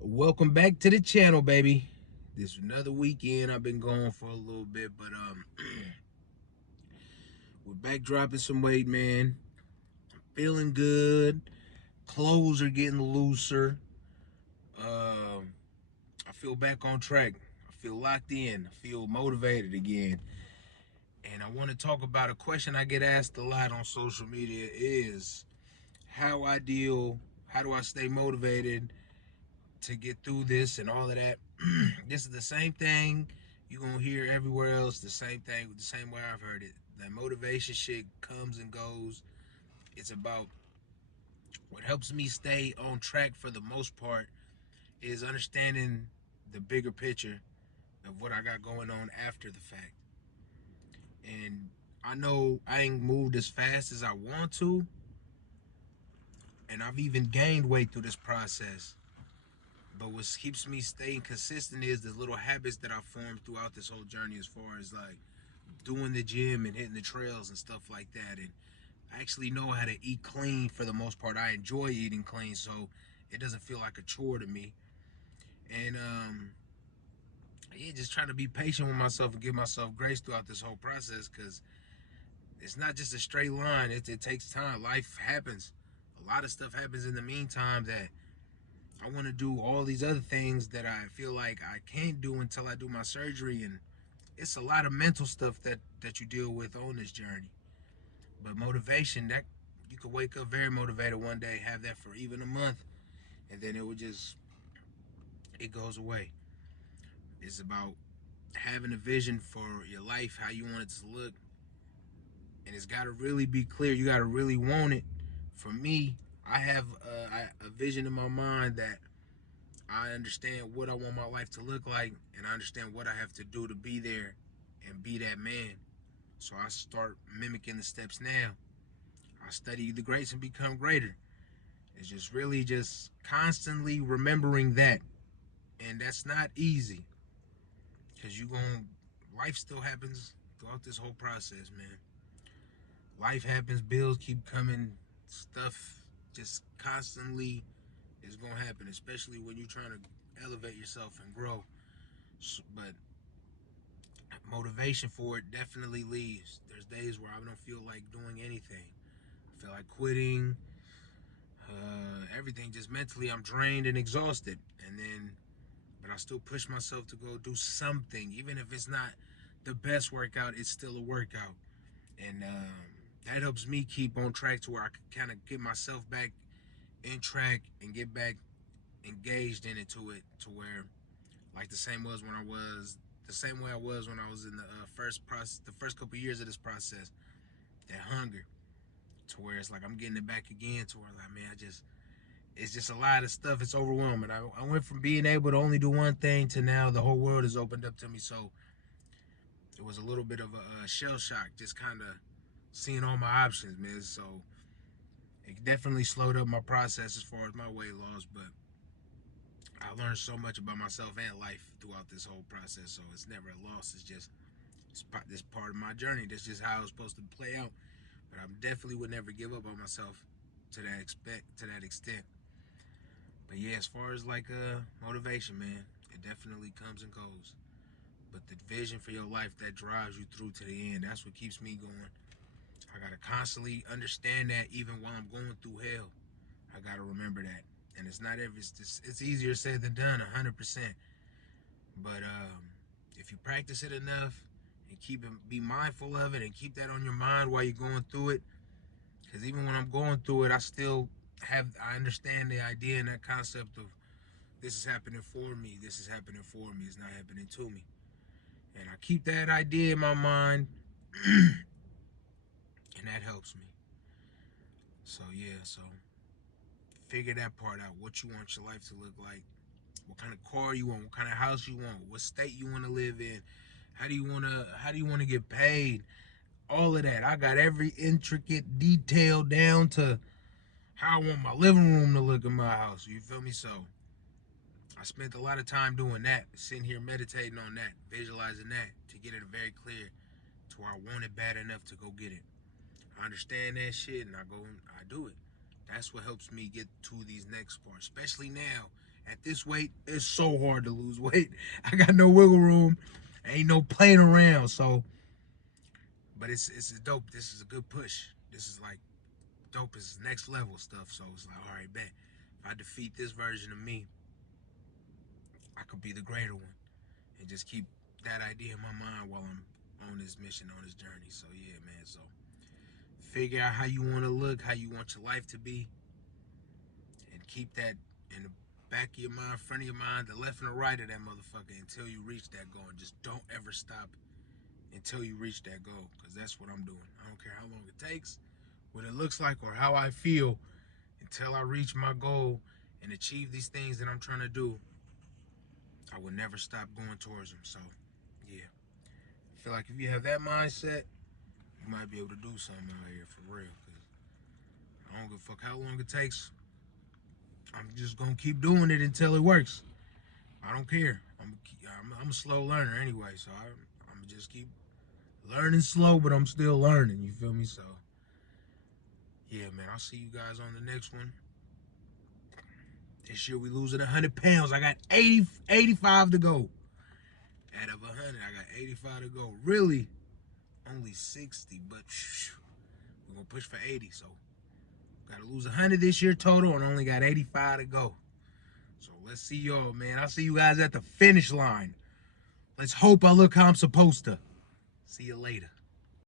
Welcome back to the channel, baby. This is another weekend. I've been gone for a little bit, but we're back dropping some weight, man. Feeling good. Clothes are getting looser. Um, I feel back on track. I feel locked in. I feel motivated again. And I want to talk about a question I get asked a lot on social media is how do I stay motivated to get through this and all of that. This is the same thing you're gonna hear everywhere else, the same thing, the same way I've heard it. That motivation shit comes and goes. It's about what helps me stay on track for the most part is understanding the bigger picture of what I got going on after the fact. And I know I ain't moved as fast as I want to, and I've even gained weight through this process. But what keeps me staying consistent is the little habits that I formed throughout this whole journey, as far as like doing the gym and hitting the trails and stuff like that. And I actually know how to eat clean for the most part. I enjoy eating clean, so it doesn't feel like a chore to me. And yeah, just trying to be patient with myself and give myself grace throughout this whole process, because it's not just a straight line. It takes time. Life happens. A lot of stuff happens in the meantime that I want to do all these other things that I feel like I can't do until I do my surgery. And it's a lot of mental stuff that you deal with on this journey. But motivation, that you could wake up very motivated one day, have that for even a month, and then it goes away. It's about having a vision for your life, how you want it to look, and it's got to really be clear. You got to really want it. For me, I have a vision in my mind that I understand what I want my life to look like, and I understand what I have to do to be there and be that man. So I start mimicking the steps now. I study the greats and become greater. It's just really just constantly remembering that. And that's not easy. Cause you going life still happens throughout this whole process, man. Life happens, bills keep coming, stuff just constantly is gonna happen, especially when you're trying to elevate yourself and grow. But motivation for it definitely leaves. There's days where I don't feel like doing anything. I feel like quitting. Everything just mentally, I'm drained and exhausted. And then but I still push myself to go do something, even if it's not the best workout. It's still a workout, and that helps me keep on track to where I can kind of get myself back in track and get back engaged into it, to where like the same way I was when I was in the first process, the first couple of years of this process. That hunger, to where it's like I'm getting it back again, to where like, man, it's just a lot of stuff. It's overwhelming. I went from being able to only do one thing to now the whole world has opened up to me. So it was a little bit of a shell shock, just kind of seeing all my options, man. So it definitely slowed up my process as far as my weight loss, but I learned so much about myself and life throughout this whole process. So it's never a loss. It's just this part of my journey. That's just how it's supposed to play out. But I definitely would never give up on myself to that extent. But yeah, as far as like motivation, man, it definitely comes and goes. But the vision for your life that drives you through to the end, that's what keeps me going. I gotta constantly understand that even while I'm going through hell. I gotta remember that. And it's not ever it's easier said than done, 100%. But if you practice it enough and be mindful of it and keep that on your mind while you're going through it, because even when I'm going through it, I understand the idea and that concept of this is happening for me. This is happening for me. It's not happening to me. And I keep that idea in my mind, and that helps me. So yeah, so figure that part out. What you want your life to look like. What kind of car you want. What kind of house you want. What state you want to live in. How do you want to get paid? All of that. I got every intricate detail down to how I want my living room to look in my house. You feel me? So I spent a lot of time doing that, sitting here meditating on that, visualizing that to get it very clear to where I want it bad enough to go get it. I understand that shit and I go and I do it. That's what helps me get to these next parts, especially now At this weight, it's so hard to lose weight. I got no wiggle room. Ain't no playing around. So, but it's dope. This is a good push. This is like dope. Is next level stuff. So it's like, all right, bet. If I defeat this version of me, I could be the greater one, and just keep that idea in my mind while I'm on this mission, on this journey. So yeah, man. So figure out how you want to look, how you want your life to be, and keep that in the back of your mind, front of your mind, the left and the right of that motherfucker until you reach that goal. And just don't ever stop until you reach that goal, because that's what I'm doing. I don't care how long it takes, what it looks like, or how I feel until I reach my goal and achieve these things that I'm trying to do. I will never stop going towards them. So, yeah. I feel like if you have that mindset, you might be able to do something out here for real. Cause I don't give a fuck how long it takes. I'm just gonna keep doing it until it works. I don't care. I'm a slow learner anyway, so I'm just keep learning slow, but I'm still learning. You feel me? So, yeah, man. I'll see you guys on the next one. This year we losing 100 pounds. I got 85 to go. Out of 100, I got 85 to go. Really, only 60, but we're gonna push for 80. So, gotta lose 100 this year total, and only got 85 to go. So let's see y'all, man. I'll see you guys at the finish line. Let's hope I look how I'm supposed to. See you later.